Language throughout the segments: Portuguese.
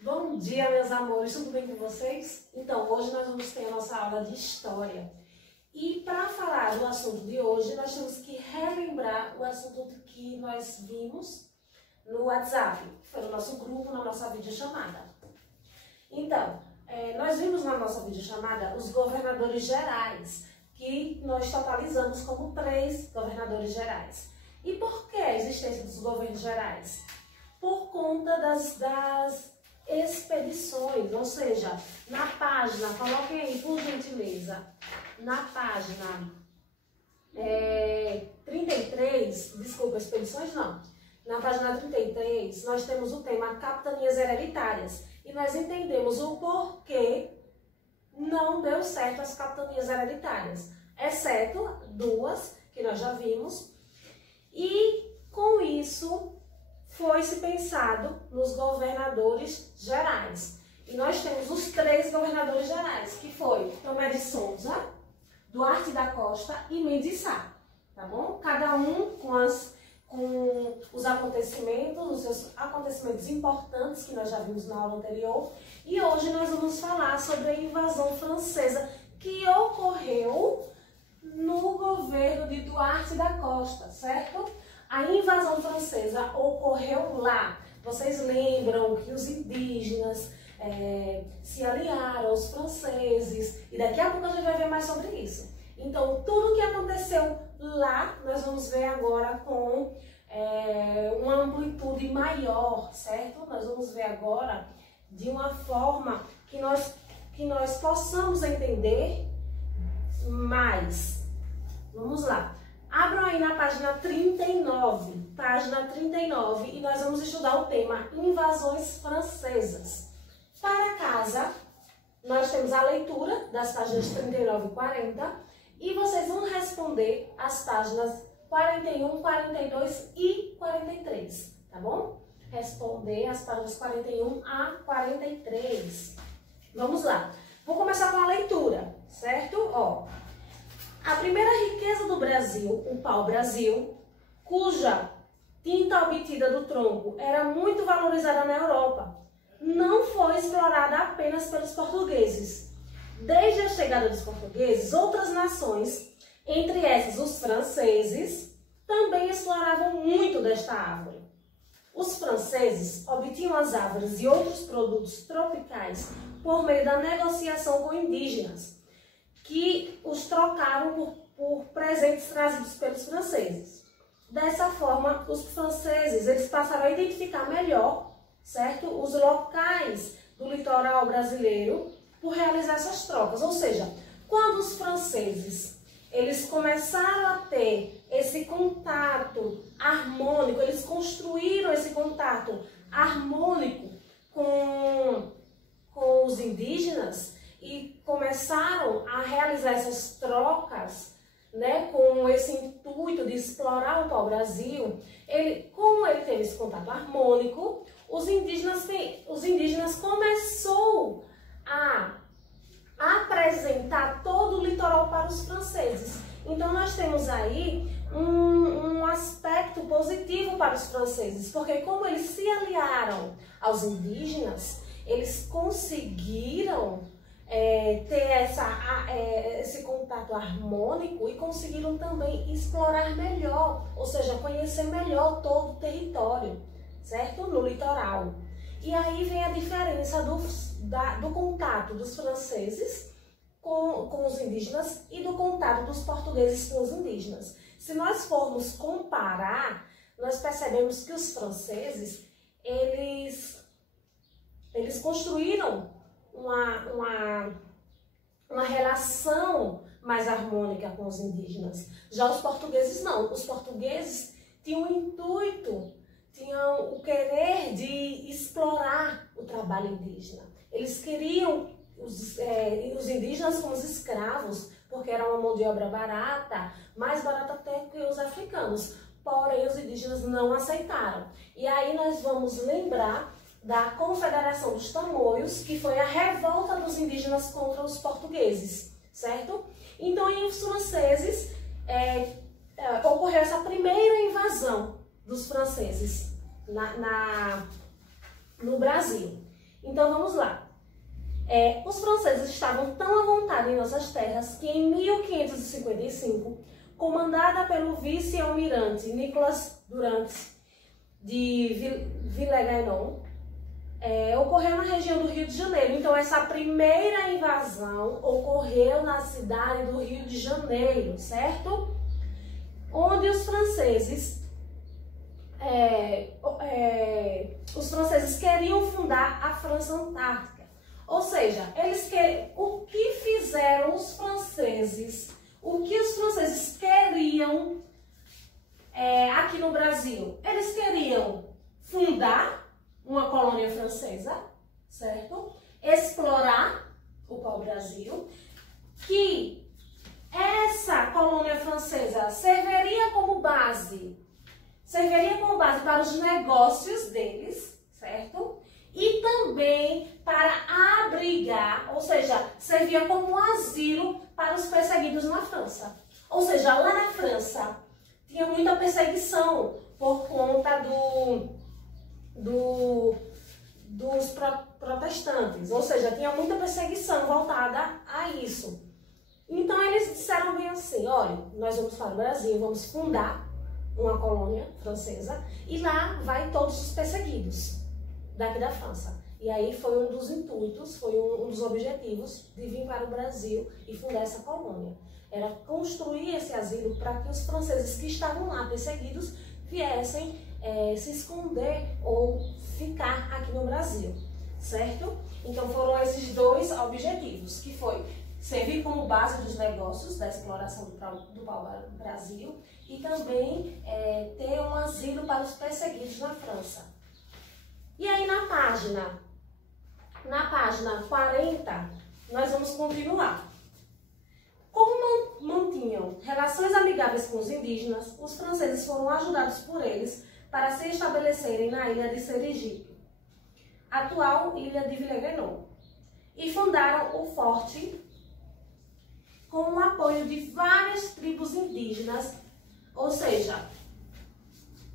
Bom dia, meus amores, tudo bem com vocês? Então, hoje nós vamos ter a nossa aula de História. E para falar do assunto de hoje, nós temos que relembrar o assunto que nós vimos no WhatsApp, que foi no nosso grupo, na nossa videochamada. Então, nós vimos na nossa videochamada os governadores gerais, que nós totalizamos como 3 governadores gerais. E por que a existência dos governos gerais? Por conta das expedições, ou seja, na página, coloquem aí por gentileza, na página 33, desculpa, expedições não, na página 33 nós temos o tema capitanias hereditárias e nós entendemos o porquê não deu certo as capitanias hereditárias, exceto 2 que nós já vimos, e com isso foi-se pensado nos governadores gerais. E nós temos os 3 governadores gerais, que foi Tomé de Souza, Duarte da Costa e Mendes Sá, tá bom? Cada um com os acontecimentos, os seus acontecimentos importantes que nós já vimos na aula anterior. E hoje nós vamos falar sobre a invasão francesa que ocorreu no governo de Duarte da Costa, certo? A invasão francesa ocorreu lá. Vocês lembram que os indígenas se aliaram aos franceses e daqui a pouco a gente vai ver mais sobre isso. Então, tudo o que aconteceu lá, nós vamos ver agora com uma amplitude maior, certo? Nós vamos ver agora de uma forma que nós possamos entender mais. Vamos lá. Abram aí na página 39, e nós vamos estudar o tema Invasões Francesas. Para casa, nós temos a leitura das páginas 39 e 40 e vocês vão responder as páginas 41, 42 e 43, tá bom? Responder as páginas 41 a 43. Vamos lá. Vou começar com a leitura, certo? Ó. A primeira riqueza do Brasil, o pau-brasil, cuja tinta obtida do tronco era muito valorizada na Europa, não foi explorada apenas pelos portugueses. Desde a chegada dos portugueses, outras nações, entre essas os franceses, também exploravam muito desta árvore. Os franceses obtinham as árvores e outros produtos tropicais por meio da negociação com indígenas, que os trocaram por presentes trazidos pelos franceses. Dessa forma, os franceses eles passaram a identificar melhor, certo, os locais do litoral brasileiro por realizar essas trocas. Ou seja, quando os franceses eles começaram a ter esse contato harmônico, eles construíram esse contato harmônico com os indígenas, e começaram a realizar essas trocas, né, com esse intuito de explorar o pau-brasil. Como ele teve esse contato harmônico, os indígenas começou a apresentar todo o litoral para os franceses. Então nós temos aí um aspecto positivo para os franceses, porque como eles se aliaram aos indígenas, eles conseguiram ter esse contato harmônico e conseguiram também explorar melhor, ou seja, conhecer melhor todo o território, certo? No litoral. E aí vem a diferença do contato dos franceses com os indígenas e do contato dos portugueses com os indígenas. Se nós formos comparar, nós percebemos que os franceses, eles construíram uma relação mais harmônica com os indígenas. Já os portugueses não. Os portugueses tinham o intuito, tinham o querer de explorar o trabalho indígena. Eles queriam os indígenas como os escravos, porque era uma mão de obra barata, mais barata até que os africanos. Porém, os indígenas não aceitaram. E aí nós vamos lembrar da Confederação dos Tamoios, que foi a revolta dos indígenas contra os portugueses, certo? Então, aí os franceses, ocorreu essa primeira invasão dos franceses no Brasil. Então vamos lá. Os franceses estavam tão à vontade em nossas terras que em 1555, comandada pelo vice-almirante Nicolas Durand de Villegagnon, ocorreu na região do Rio de Janeiro. Então essa primeira invasão ocorreu na cidade do Rio de Janeiro, certo? Onde os franceses queriam fundar a França Antártica. Ou seja, o que fizeram os franceses, o que os franceses queriam aqui no Brasil? Eles queriam fundar uma colônia francesa, certo? Explorar o pau-brasil, que essa colônia francesa serviria como base para os negócios deles, certo? E também para abrigar, ou seja, servia como um asilo para os perseguidos na França. Ou seja, lá na França tinha muita perseguição por conta dos protestantes, ou seja, tinha muita perseguição voltada a isso. Então eles disseram bem assim, olha, nós vamos para o Brasil, vamos fundar uma colônia francesa e lá vai todos os perseguidos daqui da França. E aí foi um dos intuitos, foi um dos objetivos de vir para o Brasil e fundar essa colônia. Era construir esse asilo para que os franceses que estavam lá perseguidos viessem se esconder ou ficar aqui no Brasil, certo? Então foram esses dois objetivos, que foi servir como base dos negócios da exploração do pau-brasil e também ter um asilo para os perseguidos na França. E aí na página 40, nós vamos continuar. Como mantinham relações amigáveis com os indígenas, os franceses foram ajudados por eles para se estabelecerem na ilha de Sergipe, atual ilha de Villegagnon, e fundaram o forte com o apoio de várias tribos indígenas, ou seja,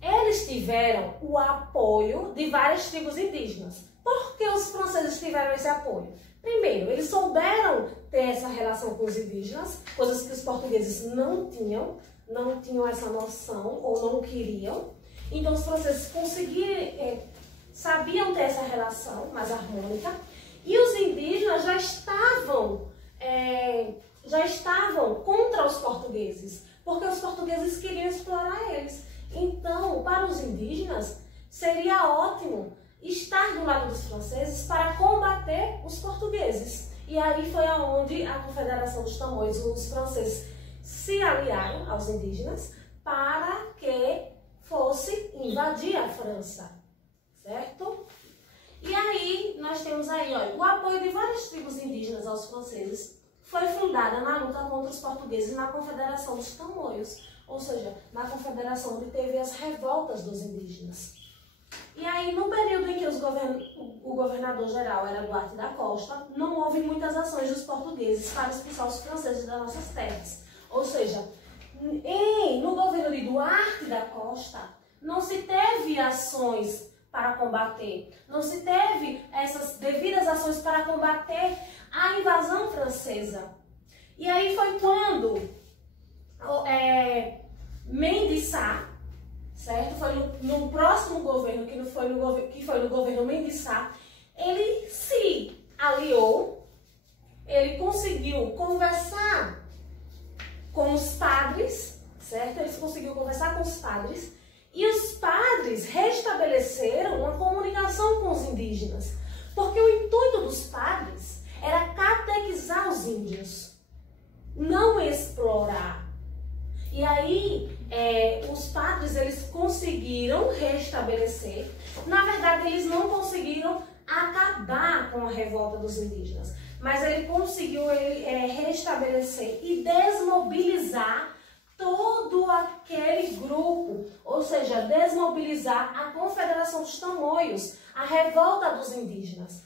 eles tiveram o apoio de várias tribos indígenas. Por que os franceses tiveram esse apoio? Primeiro, eles souberam ter essa relação com os indígenas, coisas que os portugueses não tinham essa noção ou não queriam. Então os franceses sabiam ter essa relação mais harmônica e os indígenas já estavam contra os portugueses, porque os portugueses queriam explorar eles. Então, para os indígenas, seria ótimo estar do lado dos franceses para combater os portugueses. E aí foi aonde a Confederação dos Tamoios, os franceses, se aliaram aos indígenas para que fosse invadir a França, certo? E aí nós temos aí, olha, o apoio de várias tribos indígenas aos franceses foi fundada na luta contra os portugueses na Confederação dos Tamoios, ou seja, na confederação onde teve as revoltas dos indígenas. E aí, no período em que o governador-geral era Duarte da Costa, não houve muitas ações dos portugueses para expulsar os franceses das nossas terras. Ou seja, no governo de Duarte da Costa, não se teve ações para combater, não se teve essas devidas ações para combater a invasão francesa. E aí foi quando Mendes Sá, certo? Foi no próximo governo, que foi no governo Mendes Sá, ele se aliou, ele conseguiu conversar com os padres, certo? Eles conseguiram conversar com os padres e os padres restabeleceram uma comunicação com os indígenas, porque o intuito dos padres era catequizar os índios, não explorar. E aí, os padres, eles conseguiram restabelecer. Na verdade, eles não conseguiram acabar com a revolta dos indígenas, mas ele conseguiu restabelecer e desmobilizar todo aquele grupo, ou seja, desmobilizar a Confederação dos Tamoios, a revolta dos indígenas.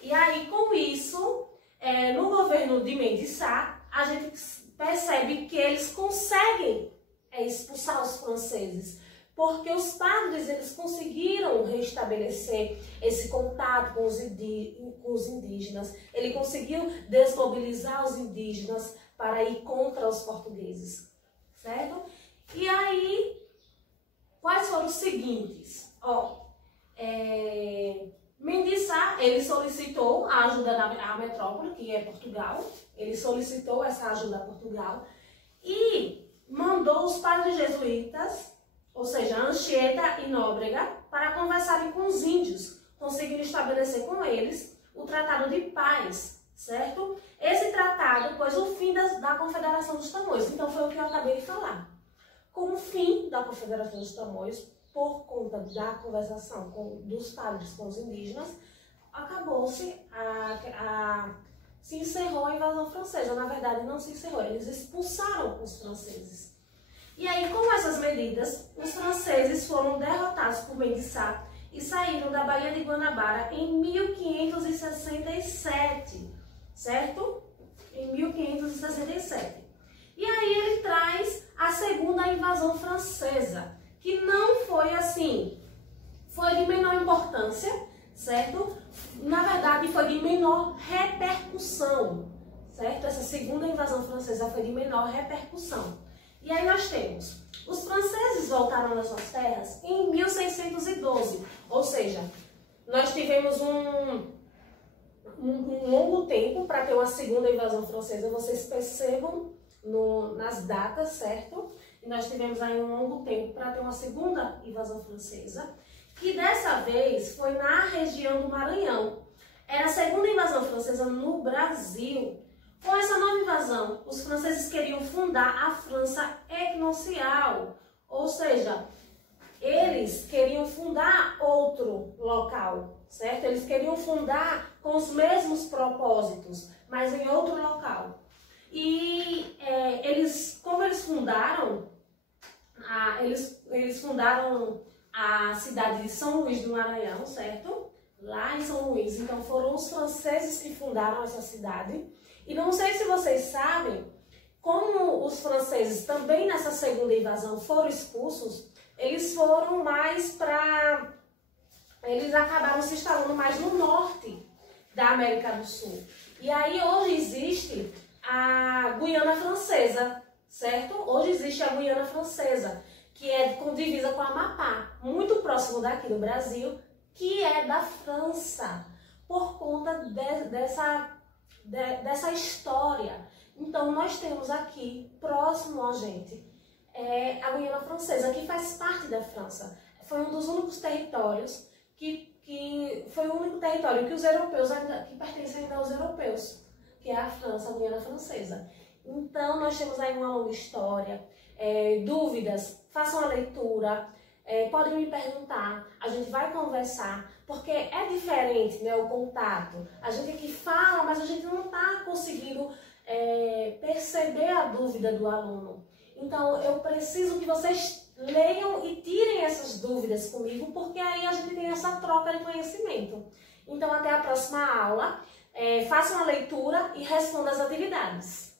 E aí, com isso, no governo de Mendes Sá, a gente percebe que eles conseguem expulsar os franceses, porque os padres eles conseguiram restabelecer esse contato com os indígenas. Ele conseguiu desmobilizar os indígenas para ir contra os portugueses, certo? E aí, quais foram os seguintes? Mendes Sá, ele solicitou a ajuda da metrópole, que é Portugal. Ele solicitou essa ajuda a Portugal e mandou os padres jesuítas, ou seja, Anchieta e Nóbrega, para conversarem com os índios, conseguindo estabelecer com eles o Tratado de Paz, certo? Esse tratado pôs o fim da Confederação dos Tamoios. Então foi o que eu acabei de falar. Com o fim da Confederação dos Tamoios, por conta da conversação dos padres com os indígenas, acabou-se se encerrou a invasão francesa. Na verdade, não se encerrou, eles expulsaram os franceses. E aí, com essas medidas, os franceses foram derrotados por Mendes Sá e saíram da Baía de Guanabara em 1567, certo? Em 1567. E aí ele traz a segunda invasão francesa, que não foi assim, foi de menor importância, certo? Na verdade, foi de menor repercussão, certo? Essa segunda invasão francesa foi de menor repercussão. E aí nós temos, os franceses voltaram nas suas terras em 1612, ou seja, nós tivemos um longo tempo para ter uma segunda invasão francesa, vocês percebam nas datas, certo? E nós tivemos aí um longo tempo para ter uma segunda invasão francesa, que dessa vez foi na região do Maranhão. Era a segunda invasão francesa no Brasil. Com essa nova invasão, os franceses queriam fundar a França equinocial, ou seja, eles queriam fundar outro local, certo? Eles queriam fundar com os mesmos propósitos, mas em outro local. E como eles fundaram, eles fundaram a cidade de São Luís do Maranhão, certo? Lá em São Luís. Então foram os franceses que fundaram essa cidade. E não sei se vocês sabem, como os franceses também nessa segunda invasão foram expulsos, eles foram mais para... Eles acabaram se instalando mais no norte da América do Sul. E aí hoje existe a Guiana Francesa, certo? Hoje existe a Guiana Francesa, que é com divisa com o Amapá, muito próximo daqui do Brasil, que é da França, por conta dessa história. Então nós temos aqui, próximo a gente, a Guiana Francesa, que faz parte da França. Foi um dos únicos territórios que foi o único território que os europeus que pertence ainda aos europeus, que é a França, a Guiana Francesa. Então nós temos aí uma longa história, dúvidas, façam a leitura, podem me perguntar, a gente vai conversar, porque é diferente, né, o contato. A gente aqui fala, mas a gente não está conseguindo perceber a dúvida do aluno. Então eu preciso que vocês leiam e tirem essas dúvidas comigo, porque aí a gente tem essa troca de conhecimento. Então até a próxima aula, façam a leitura e respondam as atividades.